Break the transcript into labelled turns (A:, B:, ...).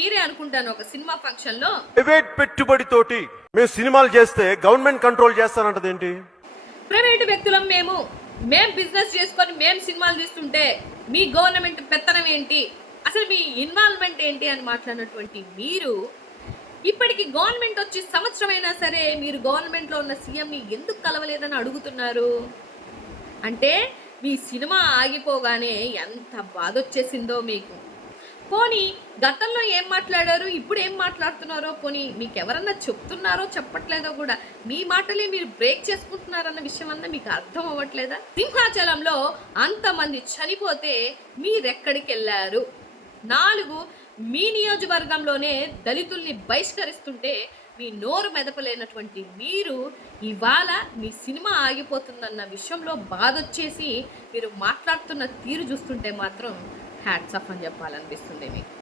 A: మీరే అనుకుంటాను ఒక సినిమా ఫంక్షన్లో
B: ప్రైవేట్ పెట్టుబడితోటి మేము సినిమాలు చేస్తే గవర్నమెంట్ కంట్రోల్ చేస్తానంటది ఏంటి?
A: ప్రైవేటు వ్యక్తులం మేము. మేం బిజినెస్ చేసుకొని మేం సినిమాలు తీస్తుంటే మీ గవర్నమెంట్ పెత్తనం ఏంటి? అసలు మీ ఇన్వాల్వ్మెంట్ ఏంటి అని మాట్లాడినటువంటి మీరు ఇప్పటికి గవర్నమెంట్ వచ్చి సంవత్సరం అయినా సరే మీరు గవర్నమెంట్లో ఉన్న సీఎంని ఎందుకు కలవలేదని అడుగుతున్నారు? అంటే మీ సినిమా ఆగిపోగానే ఎంత బాధ వచ్చేసిందో మీకు. పోనీ గతంలో ఏం మాట్లాడారు? ఇప్పుడు ఏం మాట్లాడుతున్నారో? పోనీ మీకు ఎవరన్నా చెప్తున్నారో చెప్పట్లేదో కూడా మీ మాటలే మీరు బ్రేక్ చేసుకుంటున్నారన్న విషయం అన్న మీకు అర్థం అవ్వట్లేదా? సింహాచలంలో అంతమంది చనిపోతే మీరెక్కడికి వెళ్ళారు నాలుగు మీ నియోజకవర్గంలోనే దళితుల్ని బహిష్కరిస్తుంటే మీ నోరు మెదపలేనటువంటి మీరు ఇవాళ మీ సినిమా ఆగిపోతుందన్న విషయంలో బాధ వచ్చేసి మీరు మాట్లాడుతున్న తీరు చూస్తుంటే మాత్రం హ్యాట్స్ ఆఫ్ అని చెప్పాలనిపిస్తుంది మీకు.